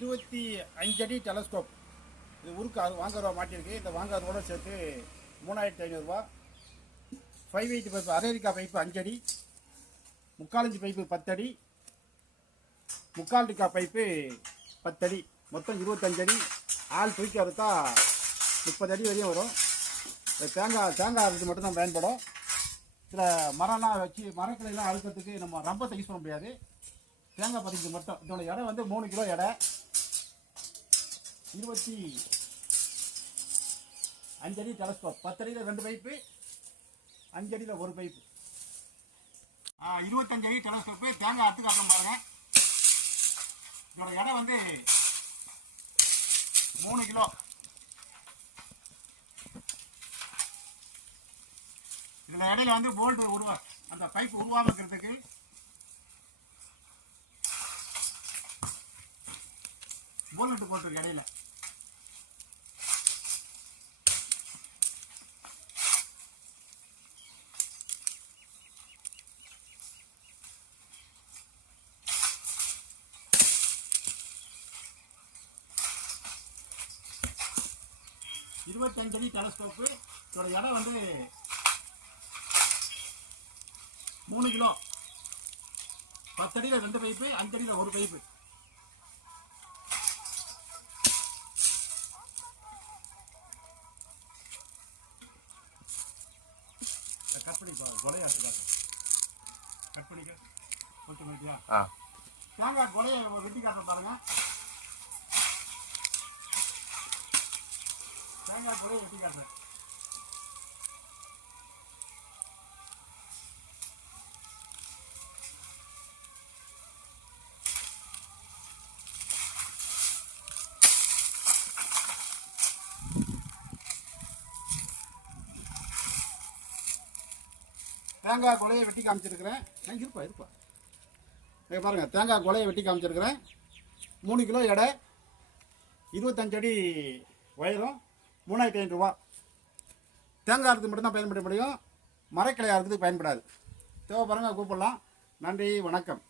25 அடி டெலஸ்கோப். இது ஊருக்கு வாங்குறவா மாட்டியிருக்கு. இந்த வாங்குறதோட சேர்த்து 3500 ரூபா. 5/8 பைப்பு, அரேரிக்கா பைப்பு 5 அடி, 3/4 இன்ச் பைப்பு 10 அடி, 3/4 இருக்கா பைப்பு 10 அடி, மொத்தம் 25 அடி. ஆள் தூக்கி அறுத்தா 30 அடி வரையும் வரும். தேங்காய் அறுத்து மட்டும்தான் பயன்படும். இதில் மரம்லாம் வச்சு மரக்கிளையெல்லாம் அறுக்கிறதுக்கு நம்ம ரம்பத்தை யூஸ் பண்ண முடியாது. தேங்காய் பதிக்கு மட்டும். இதோட எடை வந்து 3 கிலோ எடை. 25 அடி டெலஸ்கோப். 10 அடியில் 2 பைப்பு, 5 அடியில் 1 பைப்பு. 25 அடி டெலஸ்கோப்பு. தேங்காய் அறுத்து காட்டும் பாருங்க. இதோட எடை வந்து 3 கிலோ. இதில் இடையில வந்து போல்ட் அந்த பைப் உருவாம இருக்கிறதுக்கு போல்ட் போட்டிருக்கு இடையில. இருபத்தஞ்சு அடி டெலஸ்கோப்பு. இதோட எடை வந்து 3 கிலோ. 10 அடியில் 2 பைப்பு, 5 அடியில் 1 பைப்பு. கட் பண்ணி கொலையா கட் பண்ணிக்க போட்டு மாட்டியா? தேங்காய் கொலையை வெட்டி காட்ட பாருங்க. தேங்காய் கொலையை வெட்டி காட்டுறேன். தேங்காய் கொலையை வெட்டி காமிச்சிருக்கிறேன். இருப்பா பாருங்கள். தேங்காய் கொலையை வெட்டி காமிச்சிருக்கிறேன். 3 கிலோ எடை, 25 அடி உயரம், 3500 ரூபா. தேங்காய் அறுத்து மட்டும்தான் பயன்பட முடியும். மரக்கிளை அறுத்துக்கு பயன்படாது. தேவை பாருங்கள், கூப்பிடலாம். நன்றி, வணக்கம்.